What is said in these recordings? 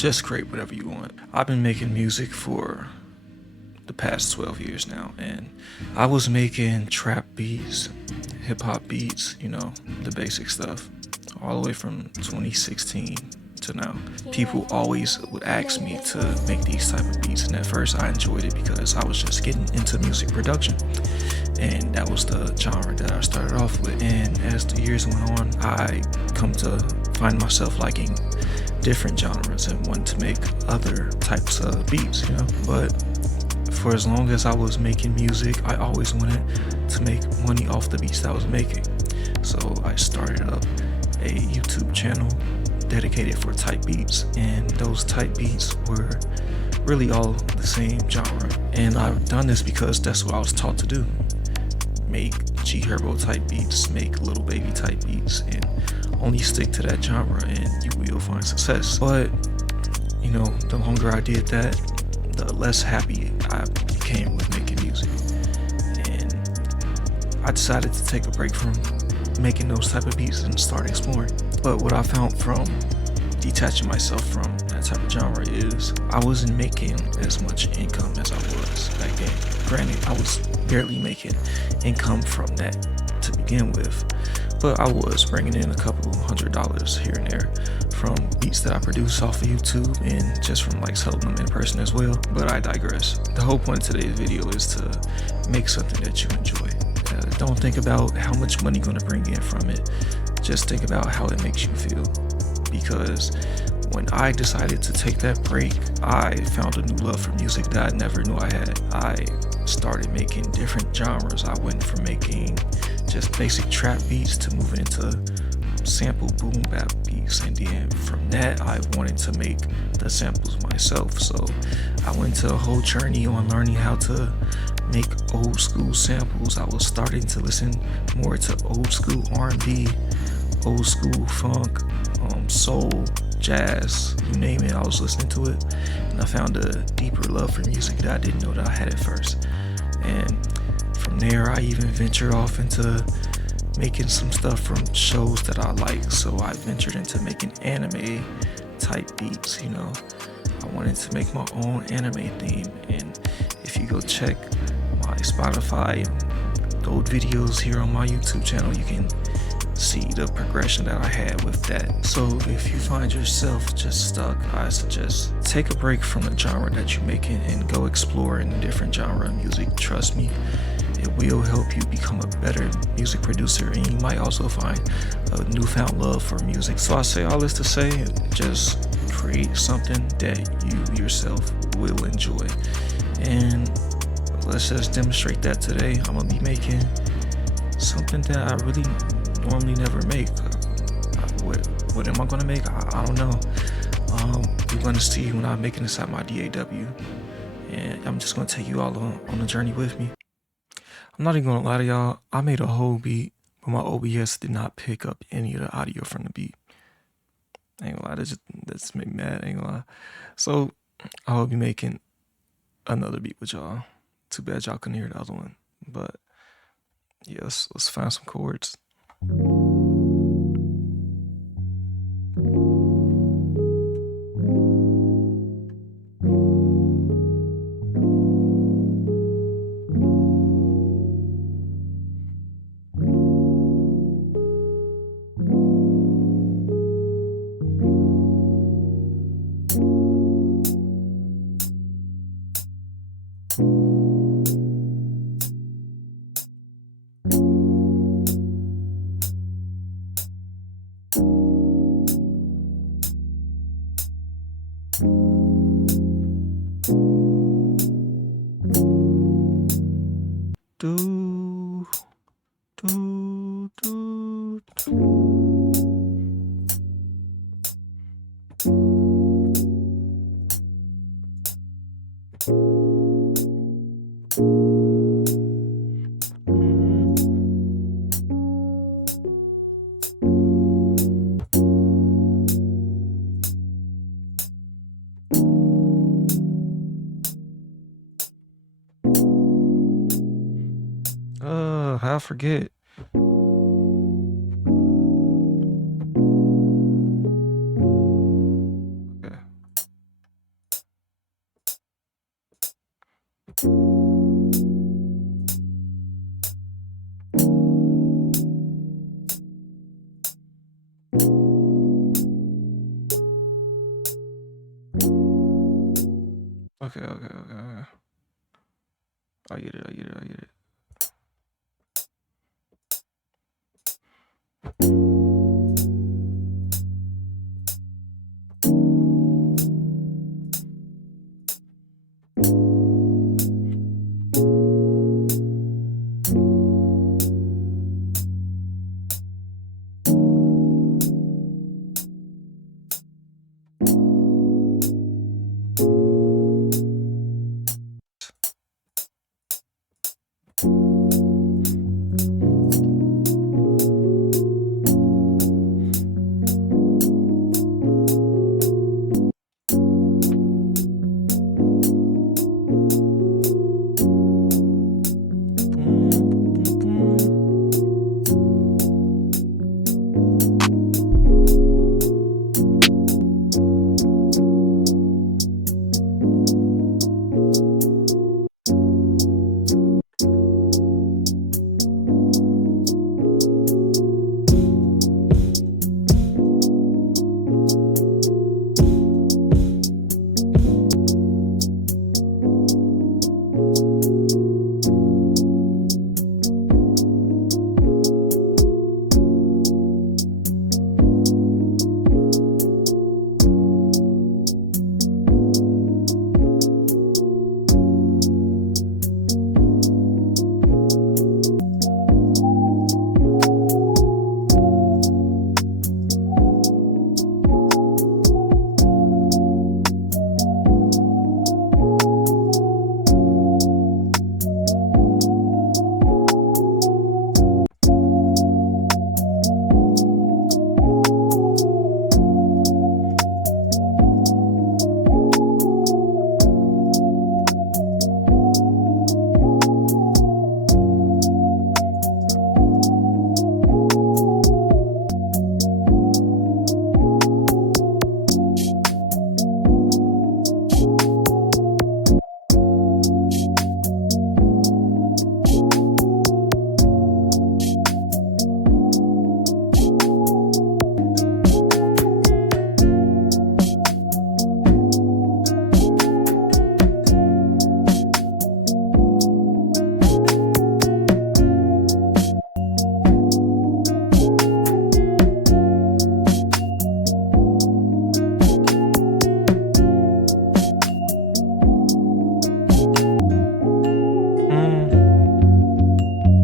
just create whatever you want. I've been making music for the past 12 years now, and I was making trap beats, hip hop beats, the basic stuff, all the way from 2016 to now. People always would ask me to make these type of beats, and at first I enjoyed it because I was just getting into music production, and that was the genre that I started off with. And as the years went on, I come to find myself liking different genres and wanting to make other types of beats, but for as long as I was making music, I always wanted to make money off the beats that I was making. So I started up a YouTube channel dedicated for type beats, and those type beats were really all the same genre. And I've done this because that's what I was taught to do. Make G Herbo type beats, make Little Baby type beats, and only stick to that genre and you will find success. But the longer I did that, the less happy I became with making music, and I decided to take a break from making those type of beats and start exploring. But what I found from detaching myself from that type of genre is I wasn't making as much income as I was back then. Granted, I was barely making income from that to begin with, but I was bringing in a couple $100 here and there from beats that I produce off of YouTube and just from selling them in person as well. But I digress. The whole point of today's video is to make something that you enjoy. Don't think about how much money you're going to bring in from it. Just think about how it makes you feel. Because when I decided to take that break, I found a new love for music that I never knew I had. I started making different genres. I went from making just basic trap beats to moving into sample boom bap beats, and then from that I wanted to make the samples myself. So I went to a whole journey on learning how to make old school samples. I was starting to listen more to old school R&B, old school funk, soul, jazz, you name it, I was listening to it, and I found a deeper love for music that I didn't know that I had at first. And from there I even ventured off into making some stuff from shows that I like. So I ventured into making anime type beats. I wanted to make my own anime theme, and if you go check my Spotify and old videos here on my YouTube channel, you can see the progression that I had with that. So if you find yourself just stuck, I suggest take a break from the genre that you're making and go explore in a different genre of music. Trust me, it will help you become a better music producer, and you might also find a newfound love for music. So I say all this to say, just create something that you yourself will enjoy. And let's just demonstrate that today. I'm gonna be making something that I really normally never make. What am I gonna make? I don't know. You're gonna see when I'm making this at my DAW, and I'm just gonna take you all on the journey with me. I'm not even gonna lie to y'all, I made a whole beat, but my OBS did not pick up any of the audio from the beat. I ain't gonna lie, that's make me mad, I ain't gonna lie. So I'll be making another beat with y'all. Too bad y'all couldn't hear the other one. But yes, let's find some chords. Do, do, do, I forget. Okay. Okay, okay, okay, okay. I get it. I get it. I get it. Boom, boom, boom, boom.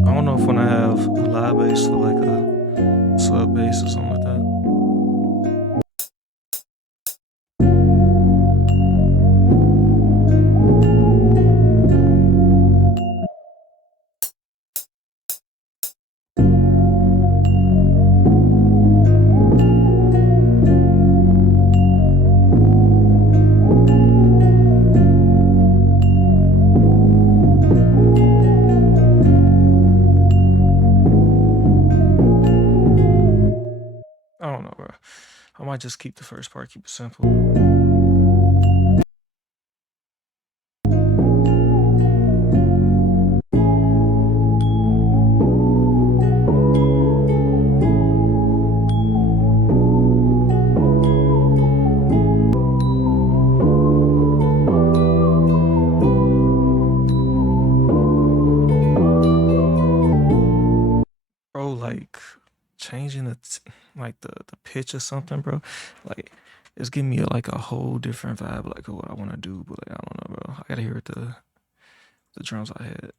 I don't know if when I have a live bass or like a sub bass or something like that. I don't know, bro. I might just keep the first part, keep it simple. Bro, like changing like the pitch or something, bro. Like it's giving me like a whole different vibe, like of what I want to do. But like I don't know, bro. I gotta hear the drums I had.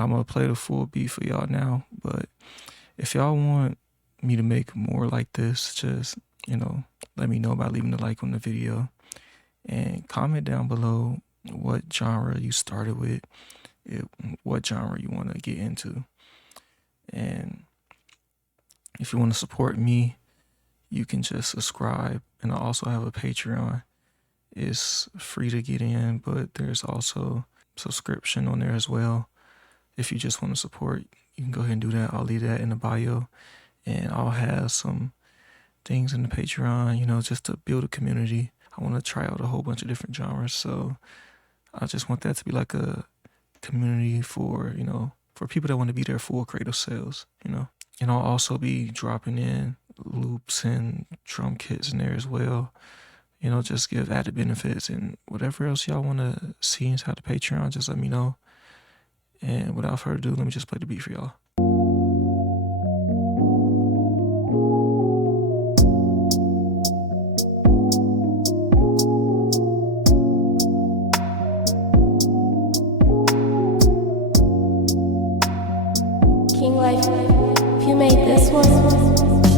I'm gonna play the full beat for y'all now, but if y'all want me to make more like this, just, let me know by leaving a like on the video and comment down below what genre you started with, what genre you want to get into. And if you want to support me, you can just subscribe. And I also have a Patreon. It's free to get in, but there's also subscription on there as well. If you just want to support, you can go ahead and do that. I'll leave that in the bio, and I'll have some things in the Patreon, just to build a community. I want to try out a whole bunch of different genres, so I just want that to be like a community for, for people that want to be their full creative selves, And I'll also be dropping in loops and drum kits in there as well. Just give added benefits, and whatever else y'all want to see inside the Patreon, just let me know. And without further ado, let me just play the beat for y'all. King Life, if you made this one,